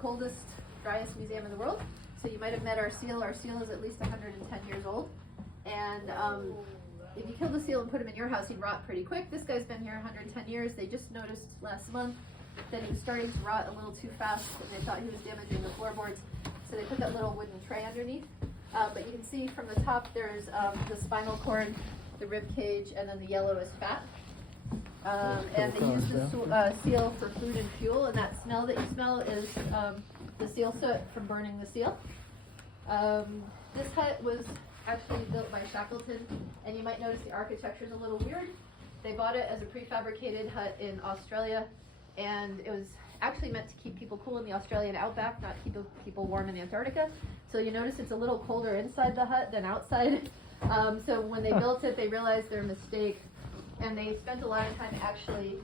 coldest, driest museum in the world. So you might have met our seal. Our seal is at least 110 years old. And if you killed a seal and put him in your house, he'd rot pretty quick. This guy's been here 110 years. They just noticed last month that he was starting to rot a little too fast, and they thought he was damaging the floorboards. So they put that little wooden tray underneath. But you can see from the top there's the spinal cord, the rib cage, and then the yellow is fat. And they use the seal for food and fuel, and that smell that you smell is the seal soot from burning the seal. This hut was actually built by Shackleton, and you might notice the architecture is a little weird. They bought it as a prefabricated hut in Australia, and it was actually meant to keep people cool in the Australian outback, not keep people warm in Antarctica. So you notice it's a little colder inside the hut than outside. So when they built it, they realized their mistake, and they spent a lot of time actually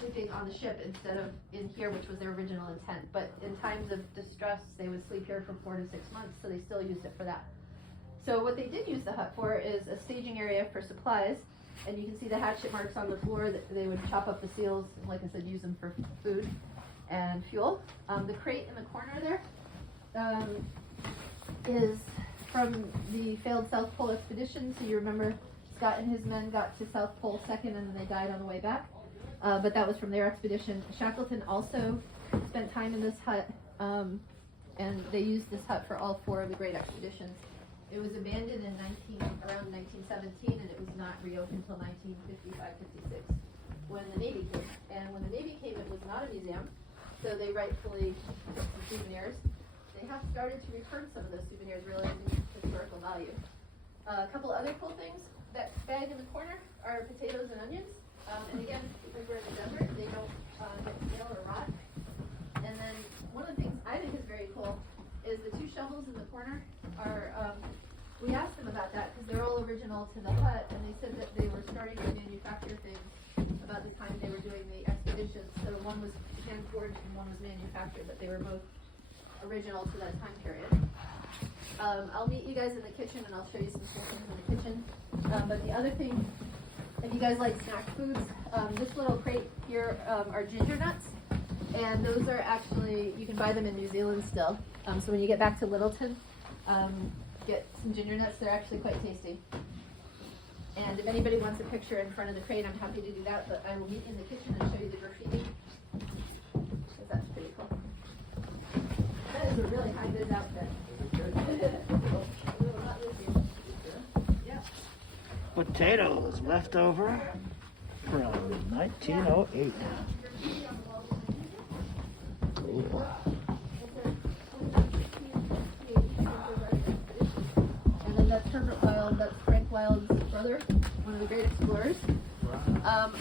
sleeping on the ship instead of in here, which was their original intent. But in times of distress, they would sleep here for 4 to 6 months, so they still used it for that. So what they did use the hut for is a staging area for supplies, and you can see the hatchet marks on the floor. That they would chop up the seals, and like I said, use them for food and fuel. The crate in the corner there is from the failed South Pole expedition. So you remember Scott and his men got to South Pole second, and then they died on the way back. But that was from their expedition. Shackleton also spent time in this hut, and they used this hut for all 4 of the great expeditions. It was abandoned in around 1917, and it was not reopened until 1955-56 when the Navy came. And when the Navy came, it was not a museum, so they rightfully took some souvenirs. They have started to return some of those souvenirs, realizing historical value. A couple other cool things. That bag in the corner are potatoes and onions. And again, because we're in the desert, they don't get stale or rot. And then one of the things I think is very cool is the 2 shovels in the corner are, we asked them about that because they're all original to the hut, and they said that they were starting to manufacture things about the time they were doing the expeditions. So one was hand forged and one was manufactured, but they were both original to that time period. I'll meet you guys in the kitchen, and I'll show you some cool things in the kitchen. But the other thing, if you guys like snack foods, this little crate here are ginger nuts, and those are actually, you can buy them in New Zealand still. So when you get back to Littleton, get some ginger nuts. They're actually quite tasty. And if anybody wants a picture in front of the crate, I'm happy to do that, but I will meet you in the kitchen and show you the graffiti, because that's pretty cool. That is a really high-vis outfit. Potatoes left over from 1908. Cool. And then that's Herbert Wild, that's Frank Wild's brother, one of the great explorers.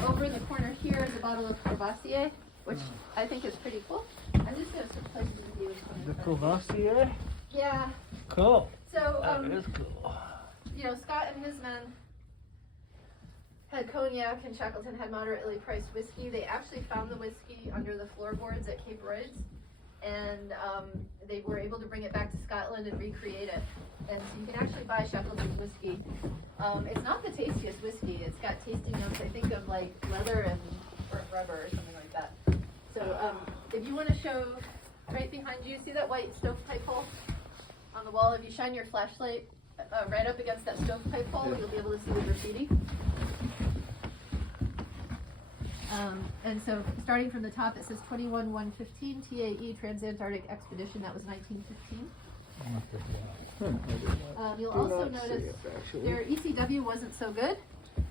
Over in the corner here is a bottle of Courvoisier, which I think is pretty cool. I'm just going to switch places with you. The Courvoisier? Yeah. Cool. So, that is cool. You know, Scott and his men had cognac, and Shackleton had moderately priced whiskey. They actually found the whiskey under the floorboards at Cape Royds, and they were able to bring it back to Scotland and recreate it. And so you can actually buy Shackleton's whiskey. It's not the tastiest whiskey. It's got tasting notes, I think, of like leather and burnt rubber or something like that. So if you want to show, right behind you, see that white stovepipe hole on the wall? If you shine your flashlight right up against that stovepipe hole, you'll be able to see the graffiti. And so starting from the top, it says 21-115 TAE Transantarctic Expedition. That was 1915. You'll also notice their ECW wasn't so good.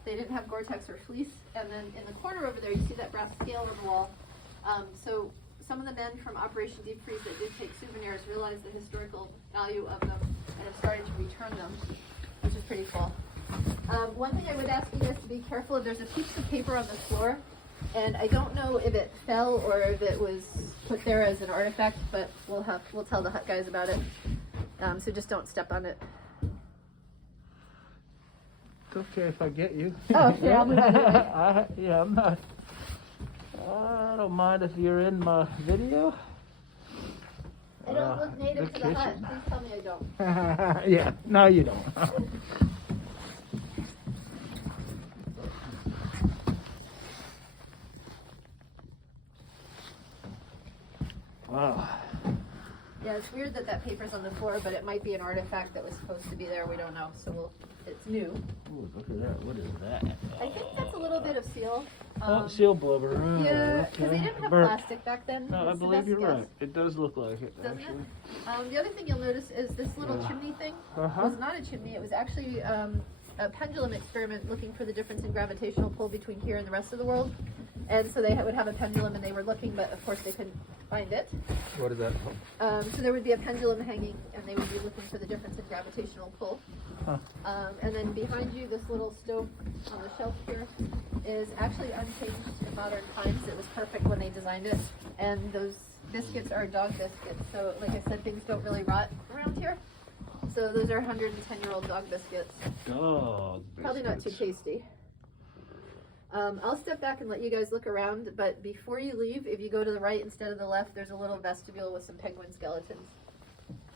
They didn't have Gore-Tex or fleece. And then in the corner over there, you see that brass scale on the wall. So some of the men from Operation Deep Freeze that did take souvenirs realized the historical value of them and have started to return them, which is pretty cool. One thing I would ask you guys to be careful of, there's a piece of paper on the floor, and I don't know if it fell or if it was put there as an artifact, but we'll tell the hut guys about it. So just don't step on it. It's okay if I get you. Oh, sure, I'll move out of the way. I'm not. I don't mind if you're in my video. I don't look native to the hut. Please tell me I don't. Yeah, no, you don't. Wow. Yeah, it's weird that that paper's on the floor, but it might be an artifact that was supposed to be there. We don't know. So it's new. Ooh, look at that. What is that? I think that's a little bit of seal. Seal blubber. Oh, Yeah, because okay. they didn't have Burnt. plastic back then. No, I That's the believe best you're guess. right. It does look like it, Doesn't actually. it? The other thing you'll notice is this little chimney thing was not a chimney. It was actually a pendulum experiment looking for the difference in gravitational pull between here and the rest of the world. And so they would have a pendulum and they were looking, but of course they couldn't find it. What is that? So there would be a pendulum hanging and they would be looking for the difference in gravitational pull. Huh. And then behind you, this little stove on the shelf here is actually unchanged in modern times. It was perfect when they designed it. And those biscuits are dog biscuits. So like I said, things don't really rot around here. So those are 110-year-old dog biscuits. Dog Probably not too biscuits. tasty. I'll step back and let you guys look around, but before you leave, if you go to the right instead of the left, there's a little vestibule with some penguin skeletons.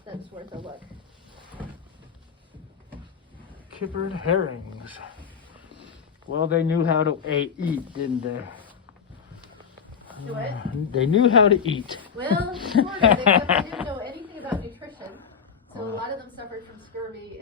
That's worth a look. Kippered herrings. Well, they knew how to eat, didn't they? Do it? They knew how to eat. Well, sort of, except they didn't know anything about nutrition, so a lot of them suffered from scurvy.